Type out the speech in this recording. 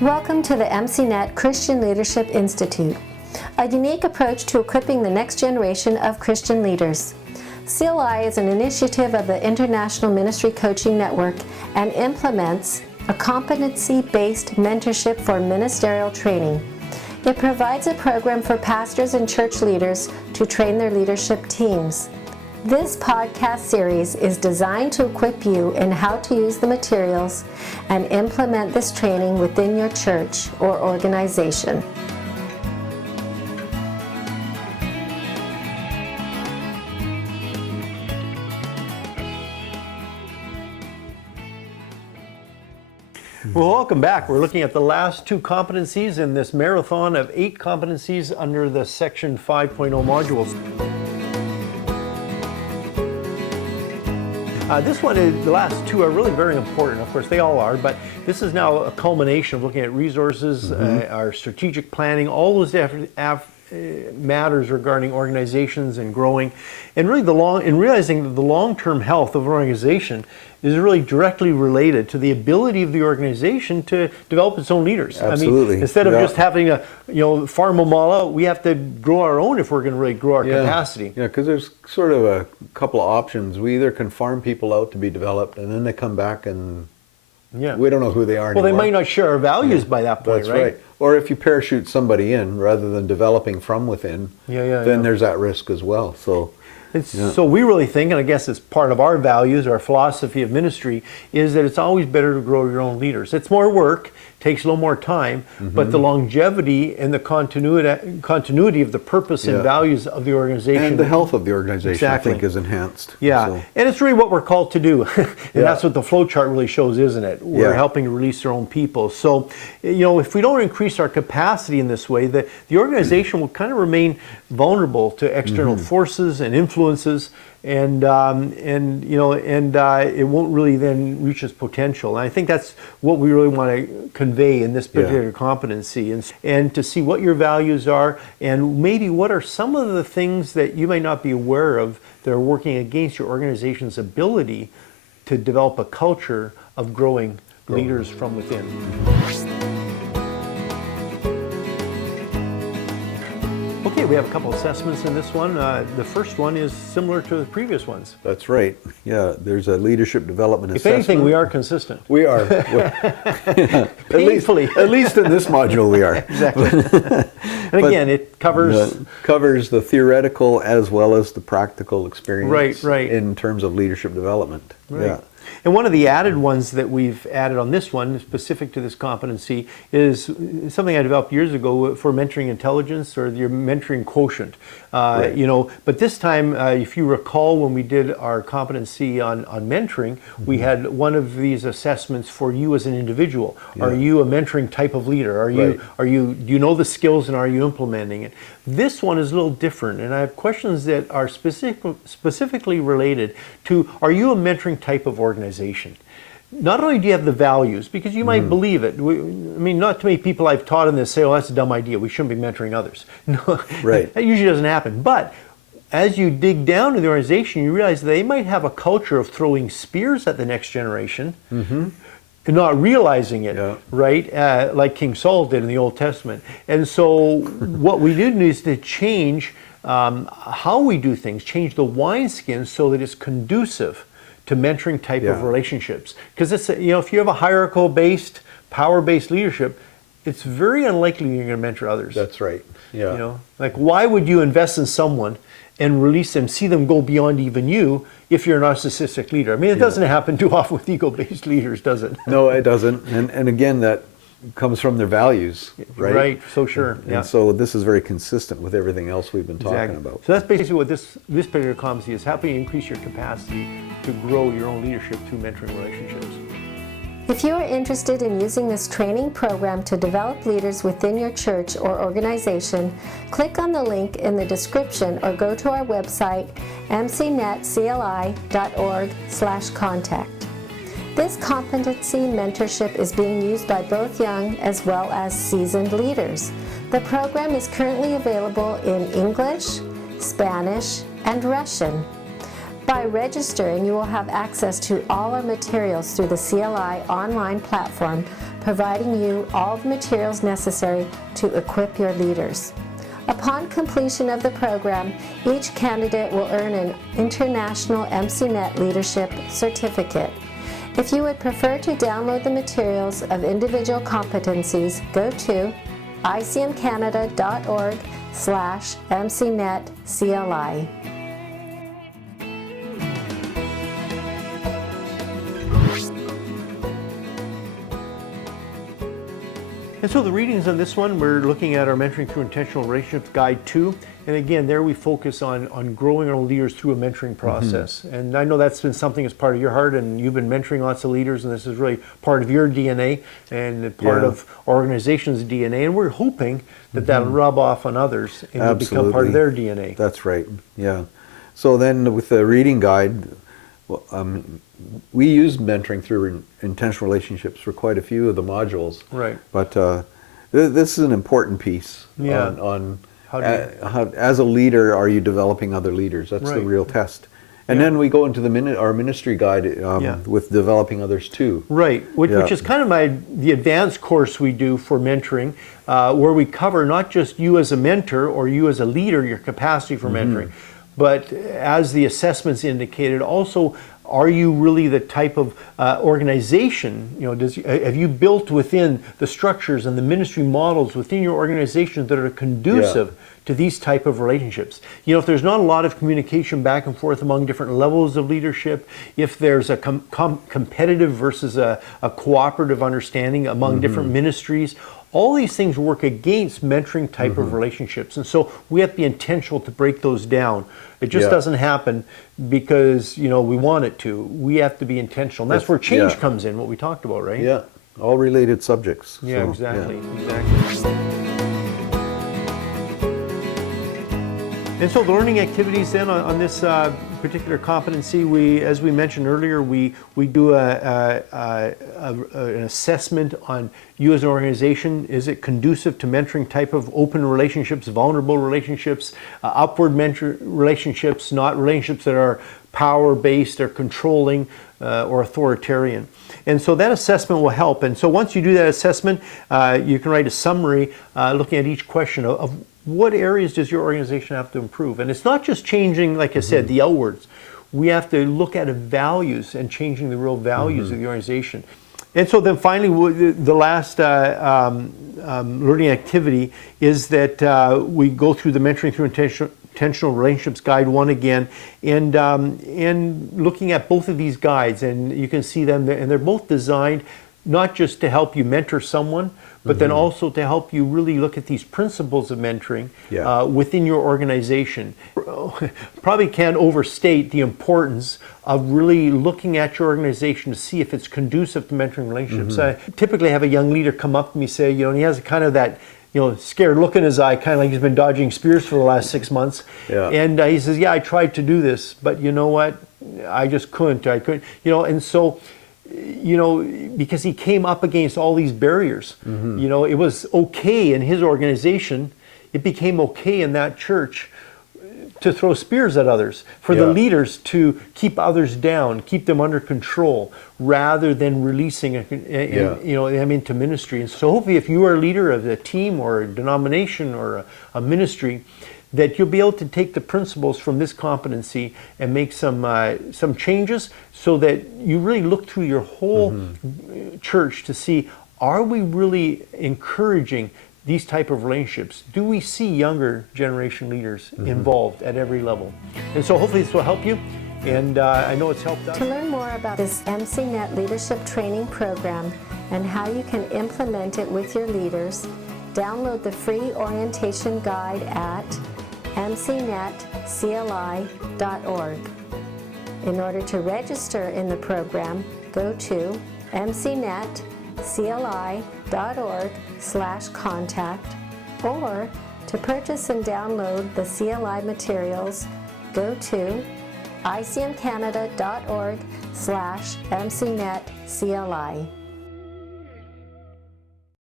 Welcome to the MCNet Christian Leadership Institute, a unique approach to equipping the next generation of Christian leaders. CLI is an initiative of the International Ministry Coaching Network and implements a competency-based mentorship for ministerial training. It provides a program for pastors and church leaders to train their leadership teams. This podcast series is designed to equip you in how to use the materials and implement this training within your church or organization. Well, welcome back. We're looking at the last two competencies in this marathon of 8 competencies under the Section 5.0 modules. This one, the last two are really very important. Of course, they all are, but this is now a culmination of looking at resources, our strategic planning, all those matters regarding organizations and growing, and really in realizing that the long-term health of an organization is really directly related to the ability of the organization to develop its own leaders. Absolutely. I mean, instead of just having farm them all out, we have to grow our own if we're going to really grow our capacity. Yeah, because there's sort of a couple of options. We either can farm people out to be developed, and then they come back and we don't know who they are anymore. Well, they might not share our values by that point, That's right? Or if you parachute somebody in rather than developing from within, then there's that risk as well. So we really think, and I guess it's part of our values, our philosophy of ministry, is that it's always better to grow your own leaders. It's more work, takes a little more time, but the longevity and the continuity of the purpose and values of the organization. And the health of the organization, I think, is enhanced. Yeah, and it's really what we're called to do. And that's what the flow chart really shows, isn't it? We're helping to release our own people. So, if we don't increase our capacity in this way, the organization will kind of remain vulnerable to external forces and influences, and it won't really then reach its potential. And I think that's what we really want to convey in this particular competency, and to see what your values are, and maybe what are some of the things that you may not be aware of that are working against your organization's ability to develop a culture of growing leaders from within. Okay, we have a couple assessments in this one. The first one is similar to the previous ones. That's right. Yeah, there's a leadership development assessment. If anything, we are consistent. We are. Painfully. At least in this module we are. Exactly. And again, it covers the theoretical as well as the practical experience in terms of leadership development. Right. Yeah. And one of the added ones that we've added on this one, specific to this competency, is something I developed years ago for mentoring intelligence, or your mentoring quotient. But this time, if you recall, when we did our competency on mentoring, we had one of these assessments for you as an individual. Yeah. Are you a mentoring type of leader? Do you know the skills, and are you implementing it? This one is a little different, and I have questions that are specifically related to, are you a mentoring type of organization? Not only do you have the values, because you might believe it. Not too many people I've taught in this say, oh, that's a dumb idea, we shouldn't be mentoring others. No, that usually doesn't happen. But as you dig down to the organization, you realize they might have a culture of throwing spears at the next generation, and not realizing it, like King Saul did in the Old Testament. And so what we do is to change how we do things, change the wineskin so that it's conducive to mentoring type of relationships. Because it's if you have a hierarchical-based, power-based leadership, it's very unlikely you're going to mentor others. That's right. Yeah. Like, why would you invest in someone and release them, see them go beyond even you, if you're a narcissistic leader? I mean, it doesn't happen too often with ego-based leaders, does it? No, it doesn't. And again, that comes from their values, right? Right, so sure. And so this is very consistent with everything else we've been talking about. So that's basically what this particular competency is, helping you increase your capacity to grow your own leadership through mentoring relationships. If you are interested in using this training program to develop leaders within your church or organization, click on the link in the description or go to our website, mcnetcli.org/contact. This competency mentorship is being used by both young as well as seasoned leaders. The program is currently available in English, Spanish, and Russian. By registering, you will have access to all our materials through the CLI online platform, providing you all the materials necessary to equip your leaders. Upon completion of the program, each candidate will earn an International MCNet Leadership Certificate. If you would prefer to download the materials of individual competencies, go to icmcanada.org/MCNetCLI. And so the readings on this one, we're looking at our Mentoring Through Intentional Relationships Guide 2. And again, there we focus on growing our leaders through a mentoring process. And I know that's been something that's part of your heart, and you've been mentoring lots of leaders, and this is really part of your DNA and part of our organization's DNA. And we're hoping that that'll rub off on others and will become part of their DNA. That's right, yeah. So then with the reading guide, we use mentoring through intentional relationships for quite a few of the modules. Right. But this is an important piece on how, as a leader, are you developing other leaders? That's the real test. And then we go into our ministry guide with developing others too. Right, which is kind of the advanced course we do for mentoring, where we cover not just you as a mentor or you as a leader, your capacity for mentoring, but as the assessments indicated, also, are you really the type of organization, have you built within the structures and the ministry models within your organization that are conducive to these type of relationships? If there's not a lot of communication back and forth among different levels of leadership, if there's a competitive versus a cooperative understanding among different ministries, all these things work against mentoring type of relationships. And so we have to be intentional to break those down. It just doesn't happen because, we want it to. We have to be intentional. And that's where change comes in, what we talked about, right? Yeah, all related subjects. Yeah, so, exactly. And so the learning activities then on this particular competency, as we mentioned earlier, we do an assessment on you as an organization. Is it conducive to mentoring type of open relationships, vulnerable relationships, upward mentor relationships, not relationships that are power-based or controlling or authoritarian. And so that assessment will help. And so once you do that assessment, you can write a summary looking at each question of what areas does your organization have to improve? And it's not just changing, like I said, the outwards. We have to look at the values and changing the real values of the organization. And so then finally, the last learning activity is that we go through the Mentoring Through Intentional Relationships Guide 1 again, and looking at both of these guides. And you can see them, and they're both designed not just to help you mentor someone, but then also to help you really look at these principles of mentoring within your organization. Probably can't overstate the importance of really looking at your organization to see if it's conducive to mentoring relationships. I typically have a young leader come up to me and say, and he has kind of that scared look in his eye, kind of like he's been dodging spears for the last 6 months. And he says, I tried to do this, but you know what? I just couldn't. And so, because he came up against all these barriers. It was okay in his organization. It became okay in that church to throw spears at others, for the leaders to keep others down, keep them under control, rather than releasing them into ministry. And so hopefully if you are a leader of a team or a denomination or a ministry, that you'll be able to take the principles from this competency and make some changes so that you really look through your whole church to see, are we really encouraging these type of relationships? Do we see younger generation leaders involved at every level? And so hopefully this will help you, and I know it's helped us. To learn more about this MCNet Leadership Training Program and how you can implement it with your leaders, download the free orientation guide at MCNetCLI.org. In order to register in the program, go to MCNetCLI.org/contact, or to purchase and download the CLI materials, go to icmcanada.org/MCNetCLI.